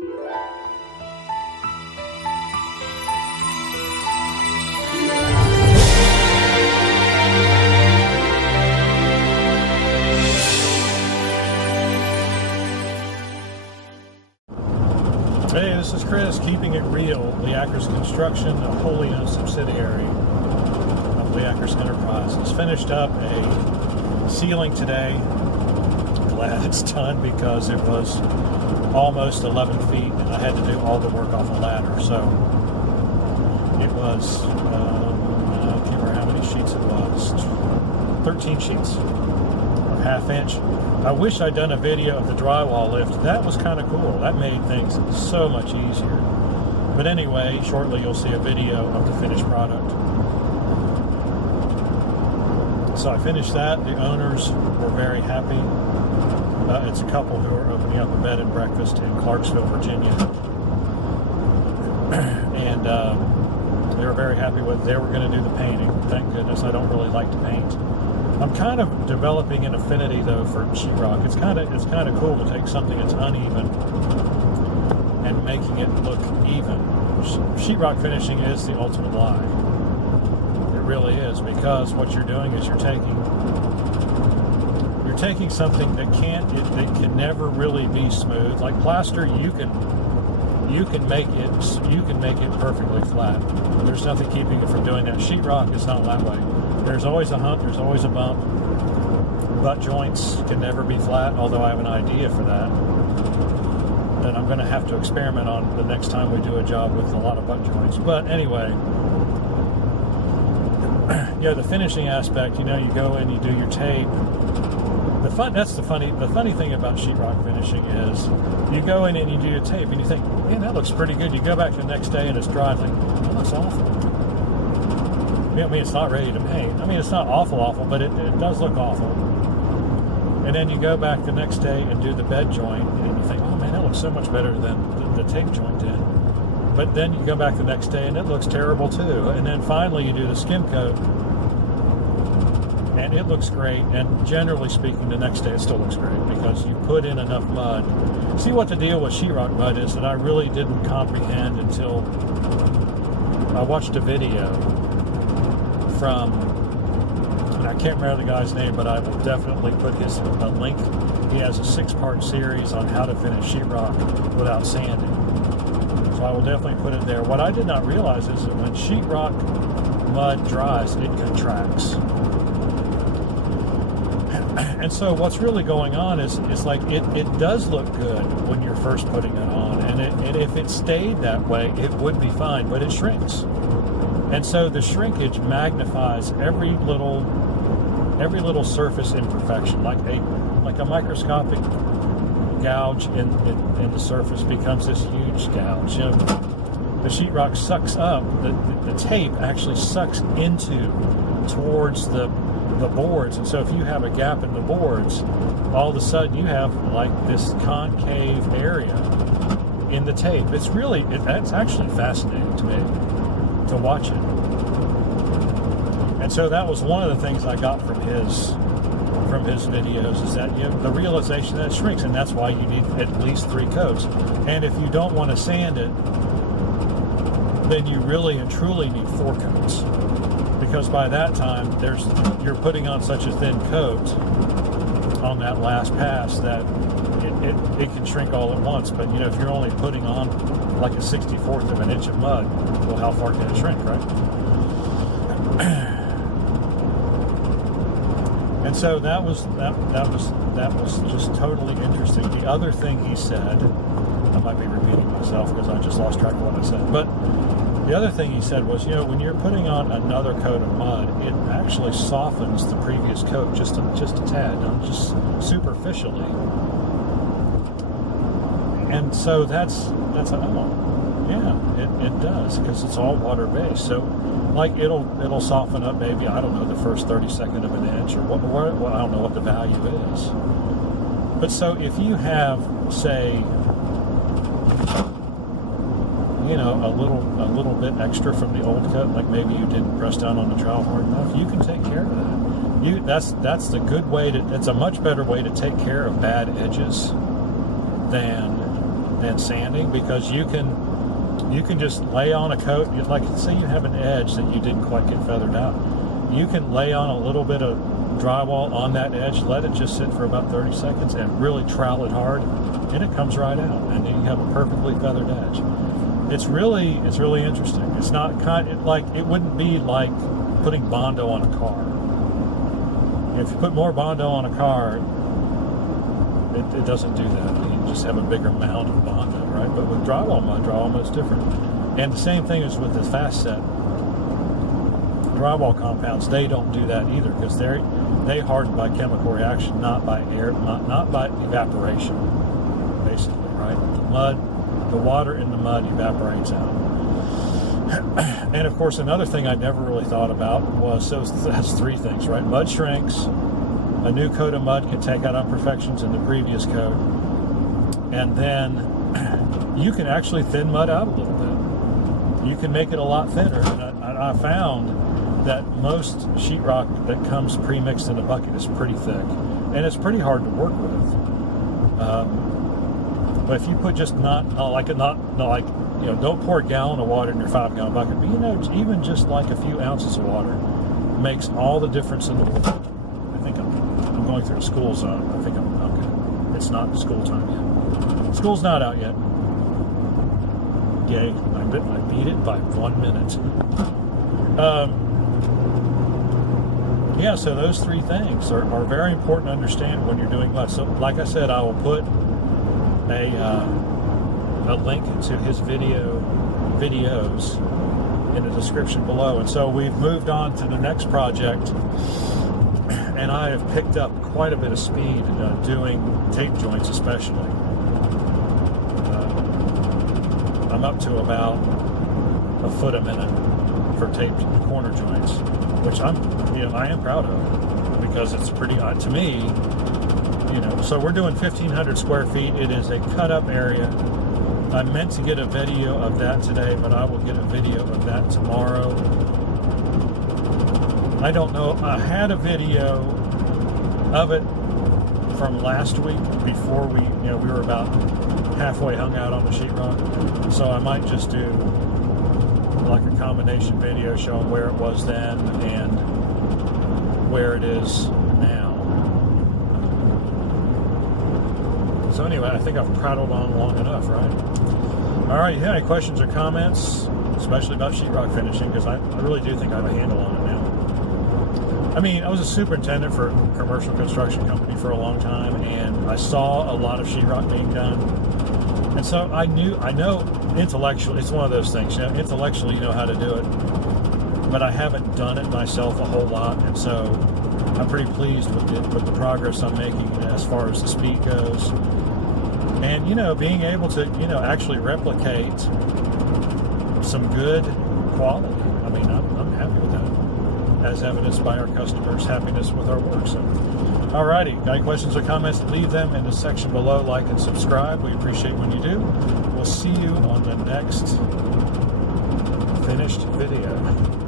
Hey, this is Chris, keeping it real. Leakers Construction, a wholly owned subsidiary of Leakers Enterprises, finished up a ceiling today. Glad it's done because it was almost 11 feet and I had to do all the work off a ladder. So it was, I can't remember how many sheets it was, 13 sheets of ½ inch. I wish I'd done a video of the drywall lift. That was kind of cool. That made things so much easier. But anyway, shortly you'll see a video of the finished product. So I finished that. The owners were very happy. It's a couple who are opening up a bed and breakfast in Clarksville, Virginia. And they were very happy with it. They were going to do the painting. Thank goodness. I don't really like to paint. I'm kind of developing an affinity though for sheetrock. It's kind of cool to take something that's uneven and making it look even. Sheetrock finishing is the ultimate lie. It really is, because what you're doing is you're taking something that can never really be smooth. Like plaster, you can make it perfectly flat. There's nothing keeping it from doing that. Sheetrock is not that way. There's always a hump, there's always a bump. Butt joints can never be flat, although I have an idea for that I'm going to have to experiment on the next time we do a job with a lot of butt joints. But anyway, yeah, the finishing aspect, you go in, you do your tape. The funny thing about sheetrock finishing is you go in and you do your tape and you think, man, that looks pretty good. You go back the next day and it's dry, and think, that looks awful. I mean, it's not ready to paint. I mean, it's not awful, but it does look awful. And then you go back the next day and do the bed joint, and you think, oh man, that looks so much better than the tape joint did. But then you go back the next day and it looks terrible too. And then finally you do the skim coat, and it looks great. And generally speaking, the next day it still looks great because you put in enough mud. See, what the deal with sheetrock mud is that I really didn't comprehend until I watched a video from, and I can't remember the guy's name, but I will definitely put a link. He has a 6-part series on how to finish sheetrock without sanding. So I will definitely put it there. What I did not realize is that when sheetrock mud dries, it contracts. And so what's really going on is like it does look good when you're first putting it on, and if it stayed that way, it would be fine, but it shrinks. And so the shrinkage magnifies every little surface imperfection, like a microscopic gouge in the surface becomes this huge gouge. The sheetrock sucks up, the tape actually sucks towards the boards, and so if you have a gap in the boards, all of a sudden you have like this concave area in the tape. That's actually fascinating to me to watch it. And so that was one of the things I got from his videos, is that the realization that it shrinks, and that's why you need at least 3 coats. And if you don't want to sand it, then you really and truly need 4 coats, because by that time you're putting on such a thin coat on that last pass that it can shrink all at once. But if you're only putting on like a 64th of an inch of mud, well, how far can it shrink, right? And so that was just totally interesting. The other thing he said, I might be repeating myself because I just lost track of what I said, but the other thing he said was, when you're putting on another coat of mud, it actually softens the previous coat just a tad, just superficially. And so that's it does, because it's all water based. So like it'll soften up maybe, I don't know, the first 32nd of an inch, or what I don't know what the value is. But so if you have, say, a little bit extra from the old coat, like maybe you didn't press down on the trowel hard enough, you can take care of that. That's the good way it's a much better way to take care of bad edges than and sanding, because you can just lay on a coat. Like, say you have an edge that you didn't quite get feathered out, you can lay on a little bit of drywall on that edge, let it just sit for about 30 seconds, and really trowel it hard, and it comes right out, and then you have a perfectly feathered edge. It's really interesting. It's not like, it wouldn't be like putting Bondo on a car. If you put more Bondo on a car, it doesn't do that. You just have a bigger mound of Bondo, right? But with drywall mud's different. And the same thing is with the fast set drywall compounds. They don't do that either, because they harden by chemical reaction, not by air, not by evaporation, basically, right? The water in the mud evaporates out. And of course, another thing I never really thought about was, so that's three things, right? Mud shrinks. A new coat of mud can take out imperfections in the previous coat. And then you can actually thin mud out a little bit. You can make it a lot thinner. And I found that most sheetrock that comes pre-mixed in a bucket is pretty thick. And it's pretty hard to work with. But if you put just not like, don't pour a gallon of water in your 5-gallon bucket, but even just like a few ounces of water makes all the difference in the world. I think I'm going through a school zone. I think I'm okay. It's not school time yet. School's not out yet. Yay! I beat it by 1 minute. Yeah, so those three things are very important to understand when you're doing mud. So, like I said, I will put a link to his videos in the description below. And so we've moved on to the next project, and I have picked up quite a bit of speed doing tape joints, especially. I'm up to about a foot a minute for taped corner joints, which I am proud of, because it's pretty, to me, so we're doing 1,500 square feet. It is a cut up area. I meant to get a video of that today, but I will get a video of that tomorrow. I don't know. I had a video of it from last week before we were about halfway hung out on the sheetrock. So I might just do like a combination video showing where it was then and where it is now. So anyway, I think I've prattled on long enough, right? All right, you have any questions or comments, especially about sheetrock finishing, because I really do think I have a handle on it now. I mean, I was a superintendent for a commercial construction company for a long time, and I saw a lot of sheetrock being done. And so I know intellectually, it's one of those things, intellectually you know how to do it, but I haven't done it myself a whole lot, and so I'm pretty pleased with the progress I'm making as far as the speed goes. And, being able to, actually replicate some good quality. I mean, I'm happy with that, as evidenced by our customers' happiness with our work. So, alrighty, got any questions or comments? Leave them in the section below. Like and subscribe. We appreciate when you do. We'll see you on the next finished video.